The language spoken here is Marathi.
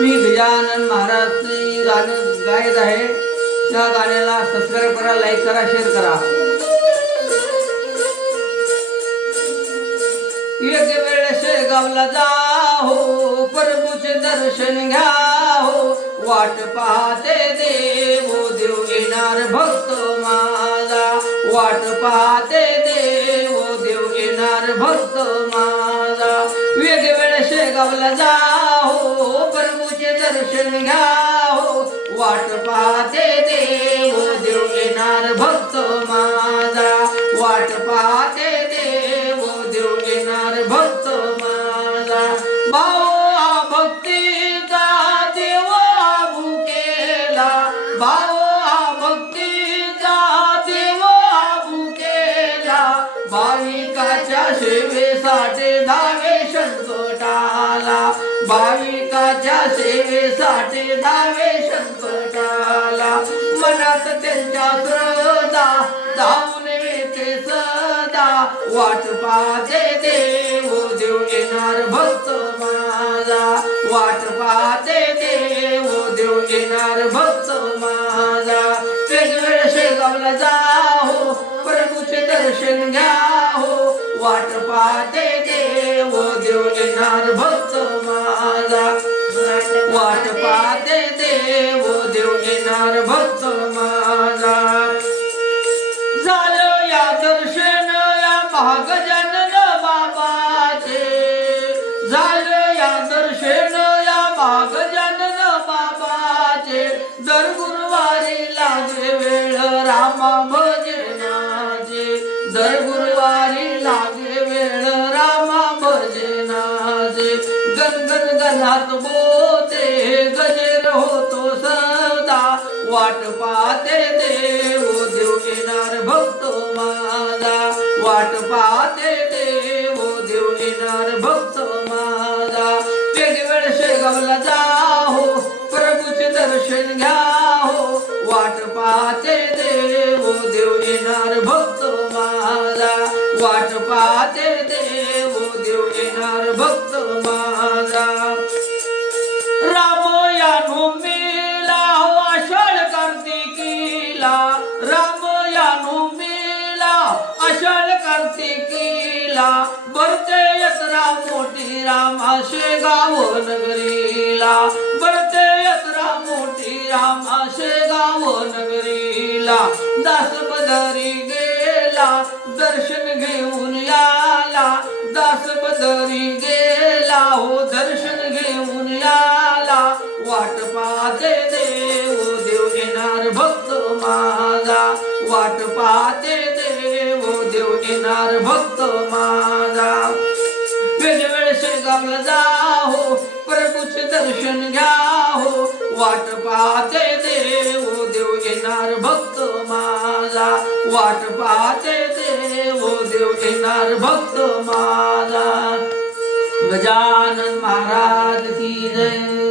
मी गजानन महाराजचे गाणं गायत आहे. त्या गाण्याला सबस्क्राईब करा लाईक करा शेअर करा. एक वेळ शेगावला जा हो प्रभूचे दर्शन घ्या हो वाट पाहते देव देव येणार भक्त माझा. वाट पाहते देव देव येणार भक्त माझा. वेगवेळ शेगावला जा दर्शन हो वाट पाहते देव देव येणार भक्त माझा. वाट पाहते देव देव येणार भक्त माझा. भाऊ भक्तीचा देव हा भुकेला. भाऊ भक्तीचा देव हा भुकेला भाविकाच्या सेवेसाठी धावे संकटाला भावी भाविकाच्या सेवेसाठी धावे संकटाला मनात त्यांच्या श्रद्धा धावून येते सदा. वाट पाहते देव देव येणार भक्त माझा. वाट पाहते देव देव येणार भक्त माझा. वेगवेगळ्या शेगावला जा हो प्रभूचे दर्शन घ्या हो वाट पाहते देव देव येणार भक्त या महागजानन बाबाचे. झालं या दर्शन या महागजानन बाबाचे. दर गुरुवारी लागे वेळ रामा भजनाचे दर गुरुवारी लागे वेळ रामा भजनाचे गण गण गणात बोते गजेर होतो सदा. वाट पाहते देव भक्त माझा. वेगवेळ शेगावला जा हो प्रभूचे दर्शन घ्या हो वाट पाहते देव देव येणार भक्त माझा. वाट पाहते देव देव येणार भक्त आषाढ कार्तिकीला बरते यसरा मोठी रामाशे गाव नगरीला. बरते यसरा मोठी रामाशे गाव नगरीला. दास बदरी गेला दर्शन घेऊन याला. दास बदरी गेला हो दर्शन घेऊन याला. वाट पाहते देव देव येणार भक्त माझा. वाट पाहते देव येणार भक्त माझा. वेगवेळ शेगावला जा हो प्रभूचे दर्शन घ्या हो वाट पाहते देव देव येणार भक्त माझा. वाट पाहते देव देव येणार भक्त माझा. गजानन महाराज की जय.